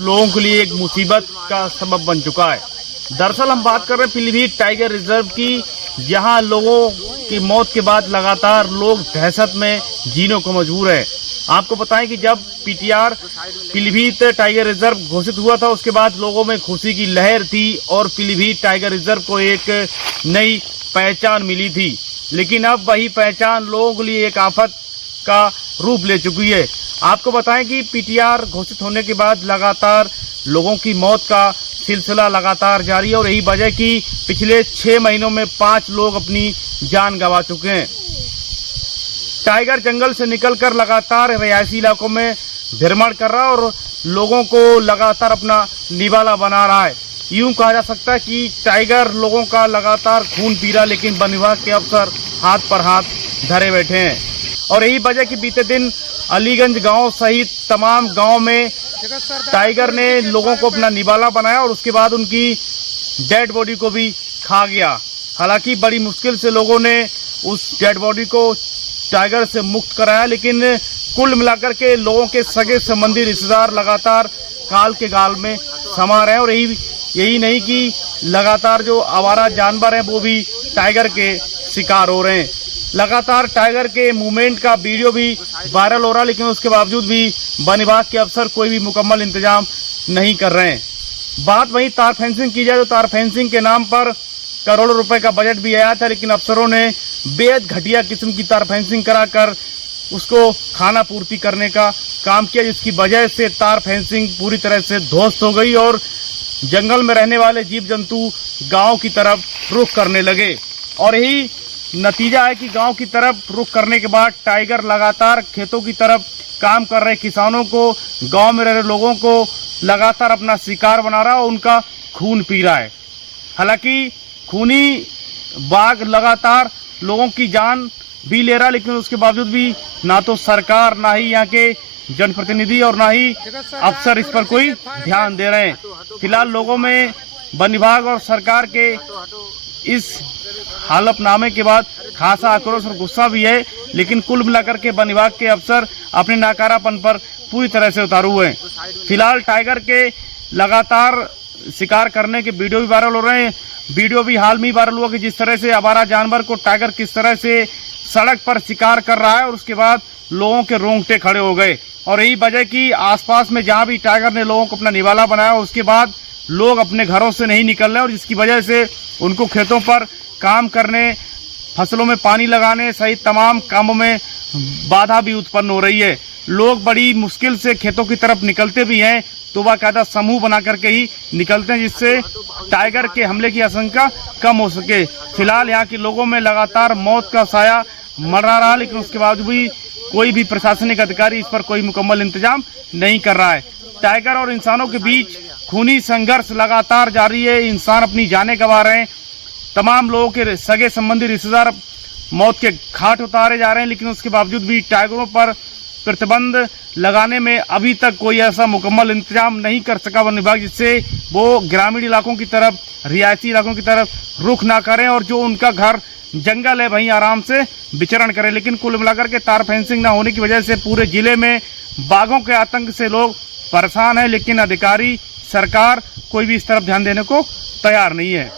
लोगों के लिए एक मुसीबत का सबब बन चुका है। दरअसल हम बात कर रहे हैं पीलीभीत टाइगर रिजर्व की, जहां लोगों की मौत के बाद लगातार लोग दहशत में जीने को मजबूर है। आपको बताएं कि जब पीटीआर पीलीभीत टाइगर रिजर्व घोषित हुआ था, उसके बाद लोगों में खुशी की लहर थी और पीलीभीत टाइगर रिजर्व को एक नई पहचान मिली थी। लेकिन अब वही पहचान लोगों के लिए एक आफत का रूप ले चुकी है। आपको बताएं कि पीटीआर घोषित होने के बाद लगातार लोगों की मौत का सिलसिला लगातार जारी है और यही वजह कि पिछले 6 महीनों में 5 लोग अपनी जान गंवा चुके हैं। टाइगर जंगल से निकलकर लगातार रिहायशी इलाकों में भ्रमण कर रहा है और लोगों को लगातार अपना निवाला बना रहा है। यूं कहा जा सकता है कि टाइगर लोगों का लगातार खून पी रहा, लेकिन वन विभाग के अफसर हाथ पर हाथ धरे बैठे हैं। और यही वजह कि बीते दिन अलीगंज गांव सहित तमाम गांव में टाइगर ने लोगों को अपना निवाला बनाया और उसके बाद उनकी डेड बॉडी को भी खा गया। हालांकि बड़ी मुश्किल से लोगों ने उस डेड बॉडी को टाइगर से मुक्त कराया, लेकिन कुल मिलाकर के लोगों के सगे संबंधी रिश्तेदार लगातार काल के गाल में समा रहे हैं। और यही नहीं कि लगातार जो आवारा जानवर हैं वो भी टाइगर के शिकार हो रहे हैं। लगातार टाइगर के मूवमेंट का वीडियो भी वायरल हो रहा है, लेकिन उसके बावजूद भी वन विभाग के अफसर कोई भी मुकम्मल इंतजाम नहीं कर रहे हैं। बात वहीं तार फेंसिंग की जाए तो तार फेंसिंग के नाम पर करोड़ों रुपए का बजट भी आया था, लेकिन अफसरों ने बेहद घटिया किस्म की तार फेंसिंग कराकर उसको खाना पूर्ति करने का काम किया, जिसकी वजह से तार फेंसिंग पूरी तरह से ध्वस्त हो गई और जंगल में रहने वाले जीव जंतु गांव की तरफ रुख करने लगे। और यही नतीजा है कि गांव की तरफ रुख करने के बाद टाइगर लगातार खेतों की तरफ काम कर रहे किसानों को, गांव में रह रहे लोगों को लगातार अपना शिकार बना रहा है और उनका खून पी रहा है। हालांकि खूनी बाघ लगातार लोगों की जान भी ले रहा है, लेकिन उसके बावजूद भी ना तो सरकार, ना ही यहाँ के जनप्रतिनिधि और ना ही अफसर इस पर कोई ध्यान दे रहे हैं। फिलहाल लोगों में वन विभाग और सरकार के इस हलफनामे के बाद खासा आक्रोश और गुस्सा भी है, लेकिन कुल मिलाकर के वन विभाग के अफसर अपने नाकारापन पर पूरी तरह से उतारू हुए हैं। फिलहाल टाइगर के लगातार शिकार करने के वीडियो भी वायरल हो रहे हैं। वीडियो भी हाल में वायरल हुआ कि जिस तरह से आवारा जानवर को टाइगर किस तरह से सड़क पर शिकार कर रहा है और उसके बाद लोगों के रोंगटे खड़े हो गए। और यही वजह कि आसपास में जहां भी टाइगर ने लोगों को अपना निवाला बनाया, उसके बाद लोग अपने घरों से नहीं निकल रहे और जिसकी वजह से उनको खेतों पर काम करने, फसलों में पानी लगाने सहित तमाम कामों में बाधा भी उत्पन्न हो रही है। लोग बड़ी मुश्किल से खेतों की तरफ निकलते भी हैं तो बाकायदा समूह बना करके ही निकलते हैं, जिससे टाइगर के हमले की आशंका कम हो सके। फिलहाल यहाँ के लोगों में लगातार मौत का साया मंडरा रहा, लेकिन उसके बाद भी कोई भी प्रशासनिक अधिकारी इस पर कोई मुकम्मल इंतजाम नहीं कर रहा है। टाइगर और इंसानों के बीच खूनी संघर्ष लगातार जारी है। इंसान अपनी जानें गंवा रहे हैं, तमाम लोगों के सगे संबंधी रिश्तेदार मौत के घाट उतारे जा रहे हैं, लेकिन उसके बावजूद भी टाइगरों पर प्रतिबंध लगाने में अभी तक कोई ऐसा मुकम्मल इंतजाम नहीं कर सका वन विभाग, जिससे वो ग्रामीण इलाकों की तरफ, रिहायशी इलाकों की तरफ रुख ना करें और जो उनका घर जंगल है वहीं आराम से विचरण करें। लेकिन कुल मिलाकर के तार फेंसिंग ना होने की वजह से पूरे जिले में बाघों के आतंक से लोग परेशान हैं, लेकिन अधिकारी, सरकार कोई भी इस तरफ ध्यान देने को तैयार नहीं है।